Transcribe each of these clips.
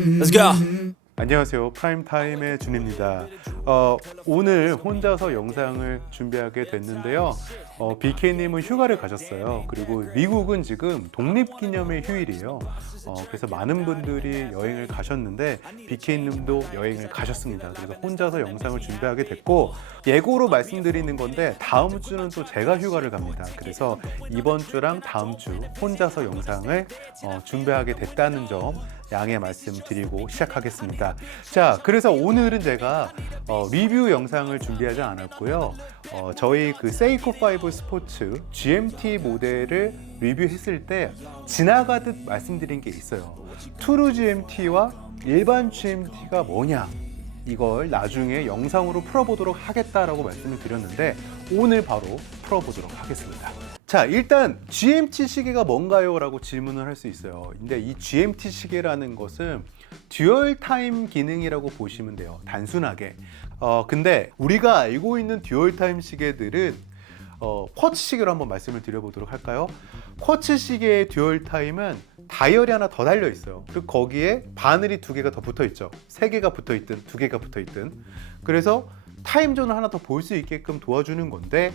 Let's go. 안녕하세요. 프라임타임의 준입니다. 오늘 혼자서 영상을 준비하게 됐는데요. BK님은 휴가를 가셨어요. 그리고 미국은 지금 독립기념일 휴일이에요. 그래서 많은 분들이 여행을 가셨는데 BK님도 여행을 가셨습니다. 그래서 혼자서 영상을 준비하게 됐고, 예고로 말씀드리는 건데 다음 주는 또 제가 휴가를 갑니다. 그래서 이번 주랑 다음 주 혼자서 영상을 준비하게 됐다는 점 양해 말씀드리고 시작하겠습니다. 자, 그래서 오늘은 제가 리뷰 영상을 준비하지 않았고요. 저희 그 세이코5 스포츠 GMT 모델을 리뷰했을 때 지나가듯 말씀드린 게 있어요. 투루 GMT와 일반 GMT가 뭐냐, 이걸 나중에 영상으로 풀어보도록 하겠다라고 말씀을 드렸는데 오늘 바로 풀어보도록 하겠습니다. 자, 일단 GMT 시계가 뭔가요? 라고 질문을 할 수 있어요. 근데 이 GMT 시계라는 것은 듀얼 타임 기능이라고 보시면 돼요. 단순하게. 근데 우리가 알고 있는 듀얼 타임 시계들은 쿼츠 시계로 한번 말씀을 드려보도록 할까요? 쿼츠 시계의 듀얼 타임은 다이얼이 하나 더 달려 있어요. 그리고 거기에 바늘이 두 개가 더 붙어 있죠. 세 개가 붙어 있든 두 개가 붙어 있든. 그래서 타임존을 하나 더 볼 수 있게끔 도와주는 건데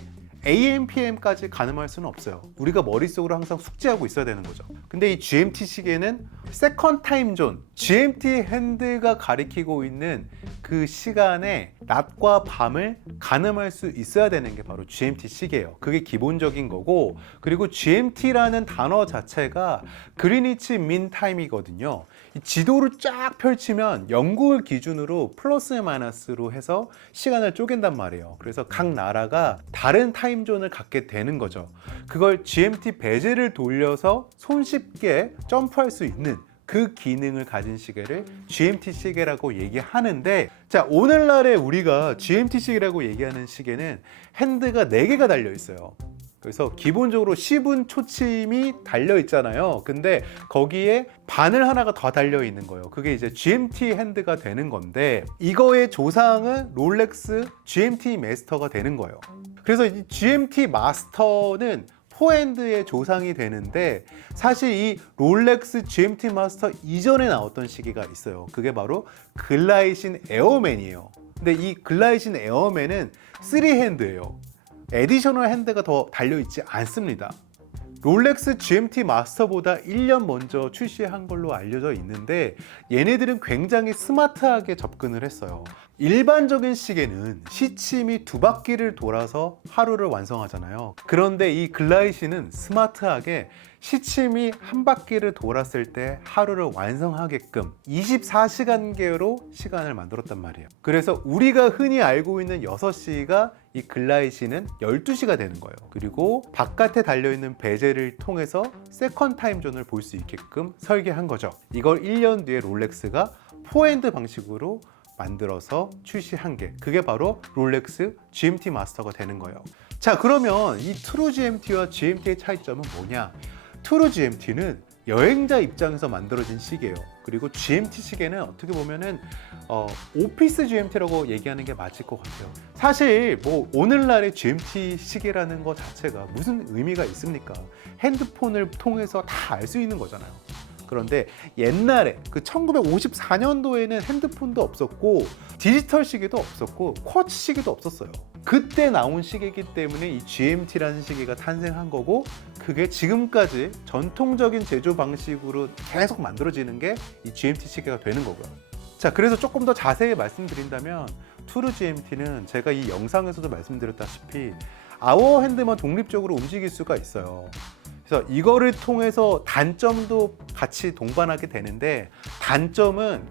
AM, PM까지 가늠할 수는 없어요. 우리가 머릿속으로 항상 숙지하고 있어야 되는 거죠. 근데 이 GMT 시계는 세컨 타임존, GMT 핸드가 가리키고 있는 그 시간에 낮과 밤을 가늠할 수 있어야 되는 게 바로 GMT 시계예요. 그게 기본적인 거고, 그리고 GMT라는 단어 자체가 그리니치 민 타임이거든요. 이 지도를 쫙 펼치면 영국을 기준으로 플러스 마이너스로 해서 시간을 쪼갠단 말이에요. 그래서 각 나라가 다른 타임존을 갖게 되는 거죠. 그걸 GMT 베젤을 돌려서 손쉽게 점프할 수 있는 그 기능을 가진 시계를 GMT 시계라고 얘기하는데, 자, 오늘날에 우리가 GMT 시계라고 얘기하는 시계는 핸드가 4개가 달려 있어요. 그래서 기본적으로 10분 초침이 달려 있잖아요. 근데 거기에 바늘 하나가 더 달려 있는 거예요. 그게 이제 GMT 핸드가 되는 건데, 이거의 조상은 롤렉스 GMT 마스터가 되는 거예요. 그래서 이 GMT 마스터는 포핸드의 조상이 되는데, 사실 이 롤렉스 GMT 마스터 이전에 나왔던 시계가 있어요. 그게 바로 글라이신 에어맨이에요. 근데 이 글라이신 에어맨은 3핸드예요. 에디셔널 핸드가 더 달려있지 않습니다. 롤렉스 GMT 마스터보다 1년 먼저 출시한 걸로 알려져 있는데, 얘네들은 굉장히 스마트하게 접근을 했어요. 일반적인 시계는 시침이 2바퀴를 돌아서 하루를 완성하잖아요. 그런데 이 글라이신은 스마트하게 시침이 1바퀴를 돌았을 때 하루를 완성하게끔 24시간계로 시간을 만들었단 말이에요. 그래서 우리가 흔히 알고 있는 6시가 이 글라이신은 12시가 되는 거예요. 그리고 바깥에 달려있는 베젤을 통해서 세컨 타임존을 볼 수 있게끔 설계한 거죠. 이걸 1년 뒤에 롤렉스가 포핸드 방식으로 만들어서 출시한 게, 그게 바로 롤렉스 GMT 마스터가 되는 거예요. 자, 그러면 이 트루 GMT와 GMT의 차이점은 뭐냐? 트루 GMT는 여행자 입장에서 만들어진 시계예요. 그리고 GMT 시계는 어떻게 보면은 오피스 GMT라고 얘기하는 게 맞을 것 같아요. 사실 뭐 오늘날의 GMT 시계라는 것 자체가 무슨 의미가 있습니까? 핸드폰을 통해서 다 알 수 있는 거잖아요. 그런데 옛날에 그 1954년도에는 핸드폰도 없었고 디지털 시계도 없었고 쿼츠 시계도 없었어요. 그때 나온 시계이기 때문에 이 GMT라는 시계가 탄생한 거고, 그게 지금까지 전통적인 제조 방식으로 계속 만들어지는 게 이 GMT 시계가 되는 거고요. 자, 그래서 조금 더 자세히 말씀드린다면 투루 GMT는 제가 이 영상에서도 말씀드렸다시피 아워 핸드만 독립적으로 움직일 수가 있어요. 그래서 이거를 통해서 단점도 같이 동반하게 되는데, 단점은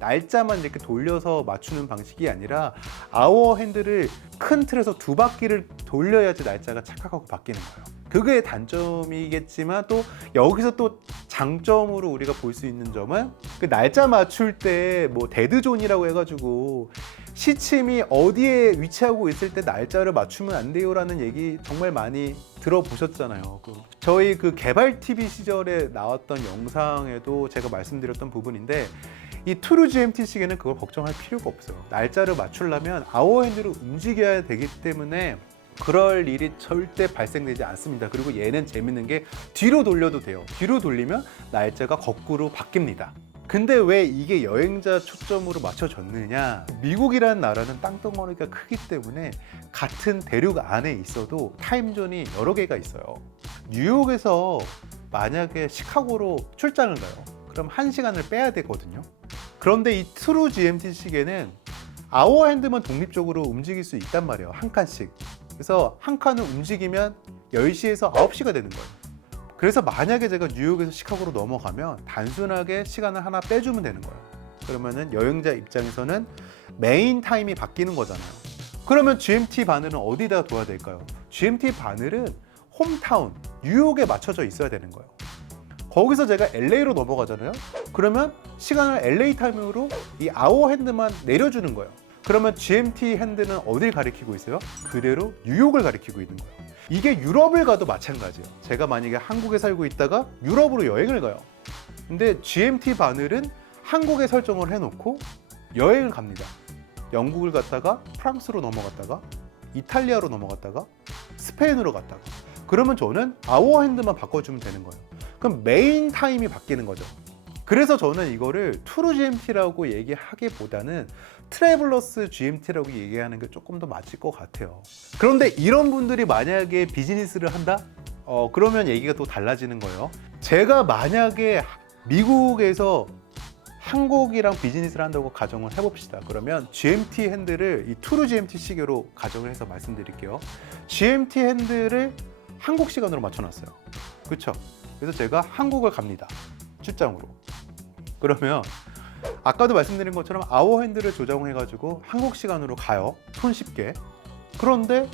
날짜만 이렇게 돌려서 맞추는 방식이 아니라 아워 핸들을 큰 틀에서 2바퀴를 돌려야지 날짜가 착각하고 바뀌는 거예요. 그게 단점이겠지만, 또 여기서 또 장점으로 우리가 볼 수 있는 점은 그 날짜 맞출 때 뭐 데드존이라고 해가지고 시침이 어디에 위치하고 있을 때 날짜를 맞추면 안 돼요 라는 얘기 정말 많이 들어보셨잖아요. 저희 그 개발 TV 시절에 나왔던 영상에도 제가 말씀드렸던 부분인데, 이 트루 GMT 시계는 그걸 걱정할 필요가 없어요. 날짜를 맞추려면 아워핸드로 움직여야 되기 때문에 그럴 일이 절대 발생되지 않습니다. 그리고 얘는 재밌는 게 뒤로 돌려도 돼요. 뒤로 돌리면 날짜가 거꾸로 바뀝니다. 근데 왜 이게 여행자 초점으로 맞춰졌느냐? 미국이라는 나라는 땅덩어리가 크기 때문에 같은 대륙 안에 있어도 타임존이 여러 개가 있어요. 뉴욕에서 만약에 시카고로 출장을 가요. 그럼 1시간을 빼야 되거든요. 그런데 이 트루 GMT 시계는 아워핸드만 독립적으로 움직일 수 있단 말이에요. 한 칸씩. 그래서 한 칸을 움직이면 10시에서 9시가 되는 거예요. 그래서 만약에 제가 뉴욕에서 시카고로 넘어가면 단순하게 시간을 하나 빼주면 되는 거예요. 그러면은 여행자 입장에서는 메인 타임이 바뀌는 거잖아요. 그러면 GMT 바늘은 어디다 둬야 될까요? GMT 바늘은 홈타운, 뉴욕에 맞춰져 있어야 되는 거예요. 거기서 제가 LA로 넘어가잖아요. 그러면 시간을 LA 타임으로 이 아워 핸드만 내려주는 거예요. 그러면 GMT 핸드는 어딜 가리키고 있어요? 그대로 뉴욕을 가리키고 있는 거예요. 이게 유럽을 가도 마찬가지예요. 제가 만약에 한국에 살고 있다가 유럽으로 여행을 가요. 근데 GMT 바늘은 한국에 설정을 해놓고 여행을 갑니다. 영국을 갔다가 프랑스로 넘어갔다가 이탈리아로 넘어갔다가 스페인으로 갔다가 그러면 저는 아워 핸드만 바꿔주면 되는 거예요. 그럼 메인 타임이 바뀌는 거죠. 그래서 저는 이거를 트루 GMT라고 얘기하기보다는 트래블러스 GMT라고 얘기하는 게 조금 더 맞을 것 같아요. 그런데 이런 분들이 만약에 비즈니스를 한다? 그러면 얘기가 또 달라지는 거예요. 제가 만약에 미국에서 한국이랑 비즈니스를 한다고 가정을 해봅시다. 그러면 GMT 핸들을 이 트루 GMT 시계로 가정을 해서 말씀드릴게요. GMT 핸들을 한국 시간으로 맞춰놨어요. 그렇죠? 그래서 제가 한국을 갑니다. 출장으로. 그러면 아까도 말씀드린 것처럼 아워 핸들을 조정해가지고 한국 시간으로 가요. 손쉽게. 그런데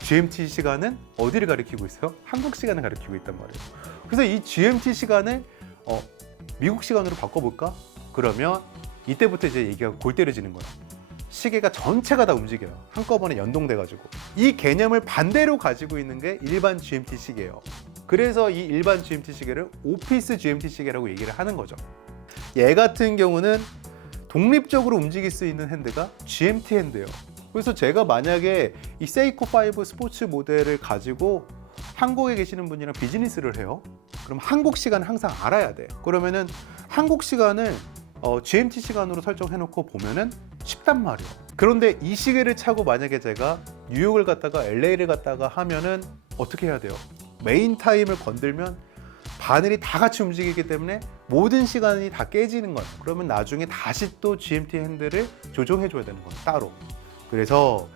GMT 시간은 어디를 가리키고 있어요? 한국 시간을 가리키고 있단 말이에요. 그래서 이 GMT 시간을 미국 시간으로 바꿔볼까? 그러면 이때부터 이제 얘기가 골 때려지는 거예요. 시계가 전체가 다 움직여요. 한꺼번에 연동돼가지고. 이 개념을 반대로 가지고 있는 게 일반 GMT 시계예요. 그래서 이 일반 GMT 시계를 오피스 GMT 시계라고 얘기를 하는 거죠. 얘 같은 경우는 독립적으로 움직일 수 있는 핸드가 GMT 핸드예요. 그래서 제가 만약에 이 세이코 5 스포츠 모델을 가지고 한국에 계시는 분이랑 비즈니스를 해요. 그럼 한국 시간을 항상 알아야 돼. 그러면은 한국 시간을 GMT 시간으로 설정해놓고 보면은 쉽단 말이에요. 그런데 이 시계를 차고 만약에 제가 뉴욕을 갔다가 LA를 갔다가 하면은 어떻게 해야 돼요? 메인 타임을 건들면 바늘이 다 같이 움직이기 때문에 모든 시간이 다 깨지는 거예요. 그러면 나중에 다시 또 GMT 핸들을 조정해 줘야 되는 거예요. 따로. 그래서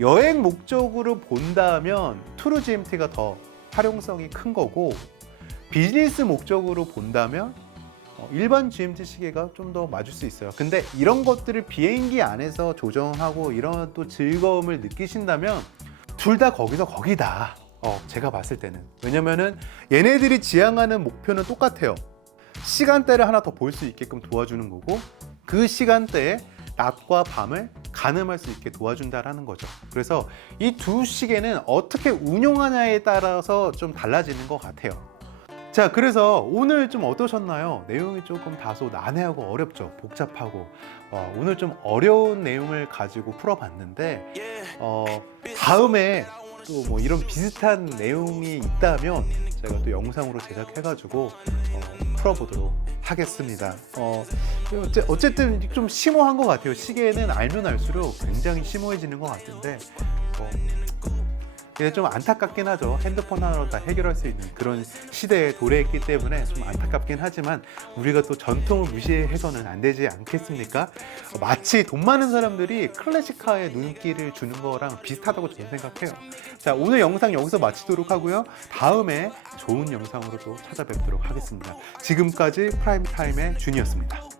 여행 목적으로 본다면 트루 GMT가 더 활용성이 큰 거고, 비즈니스 목적으로 본다면 일반 GMT 시계가 좀 더 맞을 수 있어요. 근데 이런 것들을 비행기 안에서 조정하고 이런 또 즐거움을 느끼신다면 둘 다 거기서 거기다. 제가 봤을 때는. 왜냐면은 얘네들이 지향하는 목표는 똑같아요. 시간대를 하나 더 볼 수 있게끔 도와주는 거고, 그 시간대에 낮과 밤을 가늠할 수 있게 도와준다라는 거죠. 그래서 이 두 시계는 어떻게 운용하냐에 따라서 좀 달라지는 것 같아요. 자, 그래서 오늘 좀 어떠셨나요? 내용이 조금 다소 난해하고 어렵죠. 복잡하고. 오늘 좀 어려운 내용을 가지고 풀어봤는데, 다음에 또 뭐 이런 비슷한 내용이 있다면 제가 또 영상으로 제작해가지고 풀어보도록 하겠습니다. 어쨌든 좀 심오한 것 같아요. 시계는 알면 알수록 굉장히 심오해지는 것 같은데, 좀 안타깝긴 하죠. 핸드폰 하나로 다 해결할 수 있는 그런 시대에 도래했기 때문에 좀 안타깝긴 하지만 우리가 또 전통을 무시해서는 안 되지 않겠습니까? 마치 돈 많은 사람들이 클래식카에 눈길을 주는 거랑 비슷하다고 저는 생각해요. 자, 오늘 영상 여기서 마치도록 하고요. 다음에 좋은 영상으로 또 찾아뵙도록 하겠습니다. 지금까지 프라임타임의 준이었습니다.